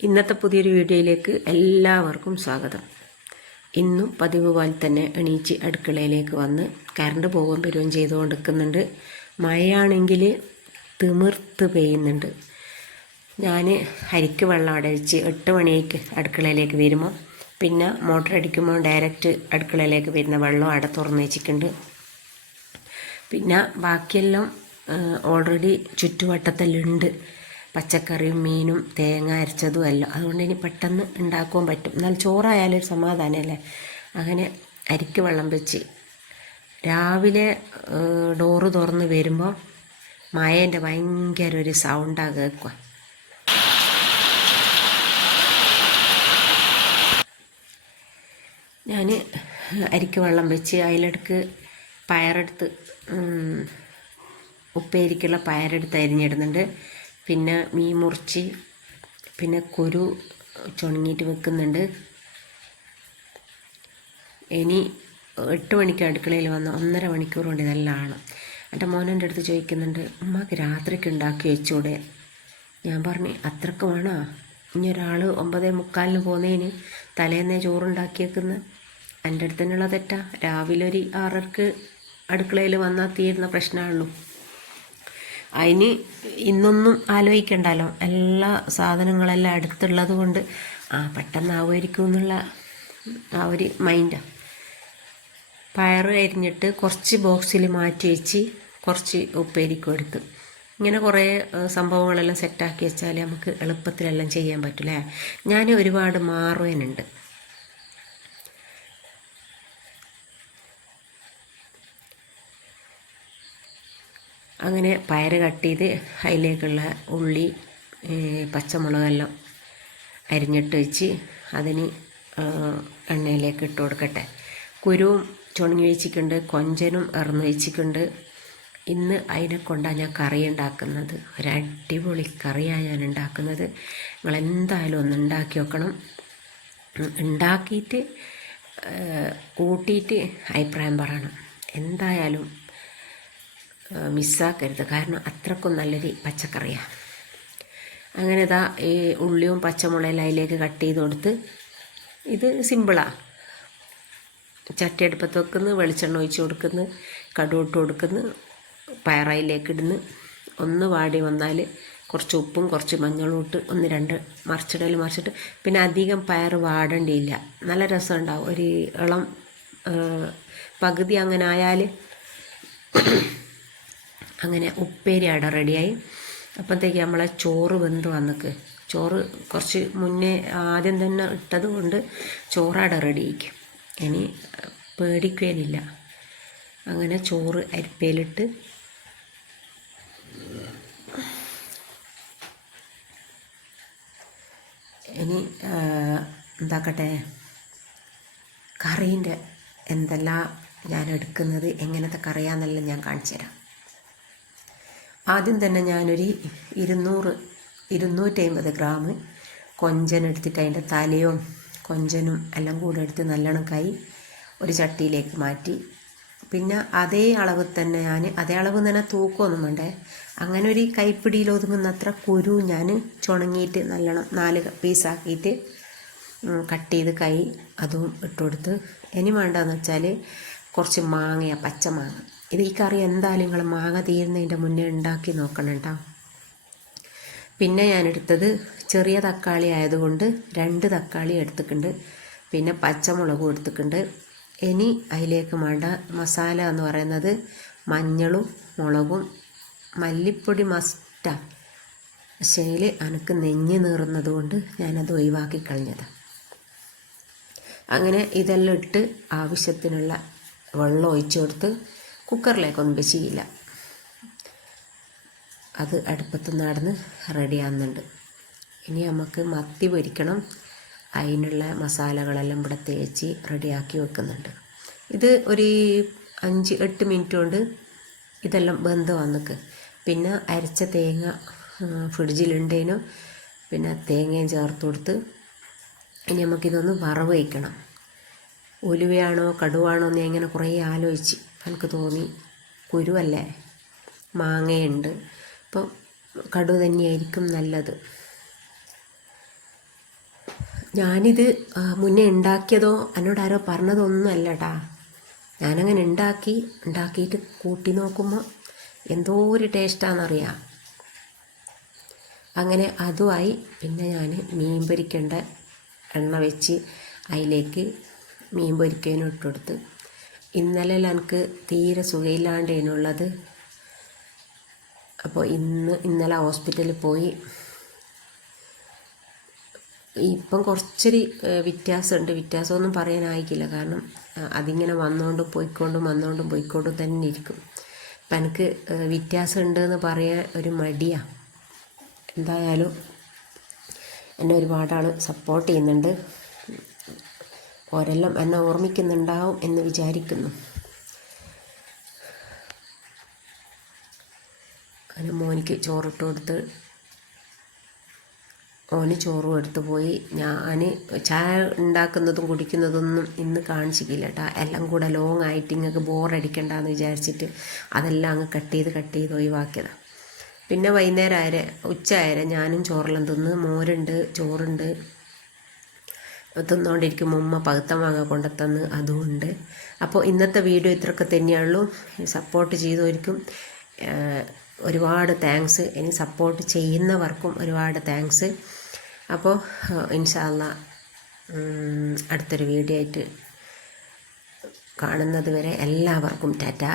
ഇന്നത്തെ പുതിയൊരു വീഡിയോയിലേക്ക് എല്ലാവർക്കും സ്വാഗതം. ഇന്നും പതിവ് പോലെ തന്നെ എണീച്ച് അടുക്കളയിലേക്ക് വന്ന് കറണ്ട് പോകുകയും വരികയും ചെയ്തുകൊണ്ടിരിക്കുന്നുണ്ട്. മഴയാണെങ്കിൽ തിമിർത്ത് പെയ്യുന്നുണ്ട്. ഞാൻ അരിക്ക് വെള്ളം അവിടെ വെച്ച് 8 മണിക്ക് അടുക്കളയിലേക്ക് വരുമ്പോൾ പിന്നെ മോട്ടർ അടിക്കുമ്പോൾ ഡയറക്റ്റ് അടുക്കളയിലേക്ക് വരുന്ന വെള്ളം അവിടെ തുറന്ന് വെച്ചിട്ടുണ്ട്. പിന്നെ ബാക്കിയെല്ലാം ഓൾറെഡി ചുറ്റുവട്ടത്തെല്ലാം പച്ചക്കറിയും മീനും തേങ്ങ അരച്ചതും അല്ല. അതുകൊണ്ട് ഇനി പെട്ടെന്ന് ഉണ്ടാക്കാൻ പറ്റും. എന്നാൽ ചോറായാലും ഒരു സമാധാനമല്ലേ. അങ്ങനെ അരിക്ക് വെള്ളം വെച്ച് രാവിലെ ഡോറ് തുറന്ന് വരുമ്പോൾ മഴേൻ്റെ ഭയങ്കര ഒരു സൗണ്ടാണ് കേൾക്കുക. ഞാൻ അരിക്ക് വെള്ളം വെച്ച് അതിലെടുക്ക് പയറെടുത്ത് ഉപ്പേരിക്കുള്ള പയറെടുത്ത് അരിഞ്ഞിടുന്നുണ്ട്. പിന്നെ മീൻ മുറിച്ച് പിന്നെ കുരു ചുണങ്ങിയിട്ട് വെക്കുന്നുണ്ട്. ഇനി 8 മണിക്ക് അടുക്കളയിൽ വന്ന് 1.5 മണിക്കൂർ കൊണ്ട് ഇതെല്ലാം ആണ്. എൻ്റെ മോനെൻ്റെ അടുത്ത് ചോദിക്കുന്നുണ്ട്, ഉമ്മാക്ക് രാത്രിക്ക് ഉണ്ടാക്കി വെച്ചൂടെ? ഞാൻ പറഞ്ഞു, അത്രക്ക് വേണോ? ഇനി ഒരാൾ 9:45 പോകുന്നതിന് തലേന്നേ ചോറുണ്ടാക്കി വെക്കുന്ന എൻ്റെ അടുത്ത് തന്നെയുള്ള തെറ്റാ. രാവിലെ ഒരു 6:30 അടുക്കളയിൽ വന്നാൽ തീരുന്ന പ്രശ്നമുള്ളൂ. അതിന് ഇന്നൊന്നും ആലോചിക്കണ്ടല്ലോ, എല്ലാ സാധനങ്ങളെല്ലാം അടുത്തുള്ളത് കൊണ്ട് പെട്ടെന്നാവുമായിരിക്കും എന്നുള്ള ആ ഒരു മൈൻഡാണ്. പയർ അരിഞ്ഞിട്ട് കുറച്ച് ബോക്സിൽ മാറ്റി വെച്ച് കുറച്ച് ഉപ്പേരിക്കും എടുത്ത് ഇങ്ങനെ കുറേ സംഭവങ്ങളെല്ലാം സെറ്റാക്കി വെച്ചാൽ നമുക്ക് എളുപ്പത്തിലെല്ലാം ചെയ്യാൻ പറ്റില്ലേ. ഞാൻ ഒരുപാട് മാറുവാനുണ്ട്. അങ്ങനെ പയർ കട്ട് ചെയ്ത് അതിലേക്കുള്ള ഉള്ളി പച്ചമുളകെല്ലാം അരിഞ്ഞിട്ട് വെച്ച് അതിന് എണ്ണയിലേക്ക് ഇട്ട് കൊടുക്കട്ടെ. കുരുവും ചുണങ്ങി വെച്ചിട്ടുണ്ട്, കൊഞ്ചനും ഇറന്ന് വെച്ചിട്ടുണ്ട്. ഇന്ന് അതിനെ കൊണ്ടാണ് ഞാൻ കറി ഉണ്ടാക്കുന്നത്. ഒരടിപൊളി കറിയാണ് ഞാൻ ഉണ്ടാക്കുന്നത്. നിങ്ങളെന്തായാലും ഒന്ന് ഉണ്ടാക്കി വെക്കണം. ഉണ്ടാക്കിയിട്ട് കൂട്ടിയിട്ട് അഭിപ്രായം പറയണം. എന്തായാലും മിസ്സാക്കരുത്, കാരണം അത്രക്കും നല്ലൊരു പച്ചക്കറിയാണ്. അങ്ങനെ ഇതാ ഈ ഉള്ളിയും പച്ചമുളകെല്ലാം അതിലേക്ക് കട്ട് ചെയ്ത് കൊടുത്ത്, ഇത് സിമ്പിളാണ്. ചട്ടി അടുപ്പത്ത് വെക്കുന്നു, വെളിച്ചെണ്ണ ഒഴിച്ച് കൊടുക്കുന്നു, കടുക് ഇട്ട് കൊടുക്കുന്നു, പയറയിലേക്ക് ഇടുന്നു. ഒന്ന് വാടി വന്നാൽ കുറച്ച് ഉപ്പും കുറച്ച് മഞ്ഞളും ഇട്ട് 1-2 മറിച്ചിട്ട് പിന്നെ അധികം പയർ വാടേണ്ടിയില്ല, നല്ല രസം ഉണ്ടാവും. ഒരു ഇളം പകുതി അങ്ങനെ ആയാൽ അങ്ങനെ ഉപ്പേരി അവിടെ റെഡിയായി. അപ്പോഴത്തേക്ക് നമ്മളെ ചോറ് വെന്ത് വന്നിക്ക്. ചോറ് കുറച്ച് മുന്നേ ആദ്യം തന്നെ ഇട്ടത് കൊണ്ട് ചോറവിടെ റെഡിയായിരിക്കും. ഇനി പേടിക്കുകയില്ല. അങ്ങനെ ചോറ് അരിപ്പയിലിട്ട് ഇനി എന്താക്കട്ടെ, കറീൻ്റെ എന്തെല്ലാം ഞാൻ എടുക്കുന്നത്, എങ്ങനത്തെ കറിയാണെന്നെല്ലാം ഞാൻ കാണിച്ചു തരാം. ആദ്യം തന്നെ ഞാനൊരു 250 ഗ്രാം കൊഞ്ചനെടുത്തിട്ട് അതിൻ്റെ തലയും കൊഞ്ചനും എല്ലാം കൂടെ എടുത്ത് നല്ലോണം ഒരു ചട്ടിയിലേക്ക് മാറ്റി. പിന്നെ അതേ അളവ് തന്നെ അതേ അളവ് തന്നെ തൂക്കമൊന്നും വേണ്ടേ, അങ്ങനെ ഒരു കൈപ്പിടിയിൽ ഒതുങ്ങുന്നത്ര കുരു ഞാൻ ചുണങ്ങിയിട്ട് നല്ലോണം 4 പീസാക്കിയിട്ട് കട്ട് ചെയ്ത് അതും ഇട്ട് കൊടുത്ത്. ഇനി വേണ്ടതെന്ന് വെച്ചാൽ കുറച്ച് മാങ്ങ, പച്ചമാങ്ങ. ഈ കറി എന്തായാലും നിങ്ങൾ മാങ്ങ തീരുന്നതിൻ്റെ മുന്നേ ഉണ്ടാക്കി നോക്കണം കേട്ടോ. പിന്നെ ഞാനെടുത്തത് ചെറിയ തക്കാളി ആയതുകൊണ്ട് 2 തക്കാളി എടുത്തിട്ടുണ്ട്. പിന്നെ പച്ചമുളകും എടുത്തിട്ടുണ്ട്. ഇനി അതിലേക്ക് വേണ്ട മസാല എന്ന് പറയുന്നത് മഞ്ഞളും മുളകും, മല്ലിപ്പൊടി മസ്റ്റാണ്. പക്ഷേ എനിക്ക് നെഞ്ഞ് നീറുന്നത് കൊണ്ട് ഞാനത് ഒഴിവാക്കി കളഞ്ഞത്. അങ്ങനെ ഇതെല്ലാം ഇട്ട് ആവശ്യത്തിനുള്ള വെള്ളം ഒഴിച്ചു കൊടുത്ത് കുക്കറിലേക്കൊന്നും വെച്ചില്ല. അത് അടുപ്പത്ത് നടന്ന് റെഡിയാകുന്നുണ്ട്. ഇനി നമുക്ക് മത്തി പൊരിക്കണം. അതിനുള്ള മസാലകളെല്ലാം ഇവിടെ തേച്ച് റെഡിയാക്കി വെക്കുന്നുണ്ട്. ഇത് ഒരു 5-8 മിനിറ്റ് കൊണ്ട് ഇതെല്ലാം വെന്ത് വന്നിക്ക്. പിന്നെ അരച്ച തേങ്ങ ഫ്രിഡ്ജിലുണ്ടേനു, പിന്നെ തേങ്ങയും ചേർത്ത് കൊടുത്ത് ഇനി നമുക്കിതൊന്ന് വറവ് വയ്ക്കണം. ഉലുവയാണോ കടുവാണോ എന്ന് ഇങ്ങനെ കുറേ ആലോചിച്ച് എനിക്ക് തോന്നി കുരുവല്ലേ, മാങ്ങയുണ്ട്, അപ്പോൾ കടുവ തന്നെയായിരിക്കും നല്ലത്. ഞാനിത് മുന്നേ ഉണ്ടാക്കിയതോ എന്നോട് ആരോ പറഞ്ഞതൊന്നും അല്ല കേട്ടാ. ഞാനങ്ങനെ ഉണ്ടാക്കിയിട്ട് കൂട്ടി നോക്കുമ്പോൾ എന്തോ ഒരു ടേസ്റ്റാണെന്നറിയാം. അങ്ങനെ അതുമായി പിന്നെ ഞാൻ മീൻ പൊരിക്കേണ്ട എണ്ണ വെച്ച് അതിലേക്ക് മീൻ പൊരിക്കാനും ഇട്ടുകൊടുത്ത്. ഇന്നലെ എനിക്ക് തീരെ സുഖമില്ലാണ്ടേനുള്ളത്. അപ്പോൾ ഇന്നലെ ഹോസ്പിറ്റലിൽ പോയി. ഇപ്പം കുറച്ചൊരു വ്യത്യാസമുണ്ട്. വ്യത്യാസമൊന്നും പറയാനായിക്കില്ല, കാരണം അതിങ്ങനെ വന്നുകൊണ്ടും പോയിക്കൊണ്ടും തന്നെ ഇരിക്കും. അപ്പം എനിക്ക് വ്യത്യാസമുണ്ട് എന്ന് പറയാൻ ഒരു മടിയാണ്. എന്തായാലും എന്നെ ഒരുപാട് ആൾ സപ്പോർട്ട് ചെയ്യുന്നുണ്ട്. ഓരെല്ലാം എന്നെ ഓർമ്മിക്കുന്നുണ്ടാവും എന്ന് വിചാരിക്കുന്നു. അങ്ങനെ മോനിക്ക് ചോറിട്ട് കൊടുത്ത് ഓന് ചോറും എടുത്തു പോയി. ഞാൻ ചായ ഉണ്ടാക്കുന്നതും കുടിക്കുന്നതൊന്നും ഇന്ന് കാണിച്ചിട്ടില്ല കേട്ടോ. എല്ലാം കൂടെ ലോങ് ആയിട്ട് ഇങ്ങൾക്ക് ബോറടിക്കണ്ടെന്ന് വിചാരിച്ചിട്ട് അതെല്ലാം അങ്ങ് കട്ട് ചെയ്ത് ഒഴിവാക്കിയതാണ്. പിന്നെ വൈകുന്നേരം ആയ ഉച്ച ആയ ഞാനും ചോറെല്ലാം തിന്ന്, മോരുണ്ട്, ചോറുണ്ട്. തിന്നുകൊണ്ടിരിക്കുമ്പോൾ ഉമ്മ പഴുത്ത മാങ്ങ കൊണ്ടുത്തന്ന് അതുമുണ്ട്. അപ്പോൾ ഇന്നത്തെ വീഡിയോ ഇത്രയൊക്കെ തന്നെയുള്ളൂ. സപ്പോർട്ട് ചെയ്തവർക്കും ഒരുപാട് താങ്ക്സ്. ഇനി സപ്പോർട്ട് ചെയ്യുന്നവർക്കും ഒരുപാട് താങ്ക്സ്. അപ്പോൾ ഇൻഷാ അല്ലാഹ് അടുത്തൊരു വീഡിയോ ആയിട്ട് കാണുന്നത് വരെ എല്ലാവർക്കും ടാറ്റാ.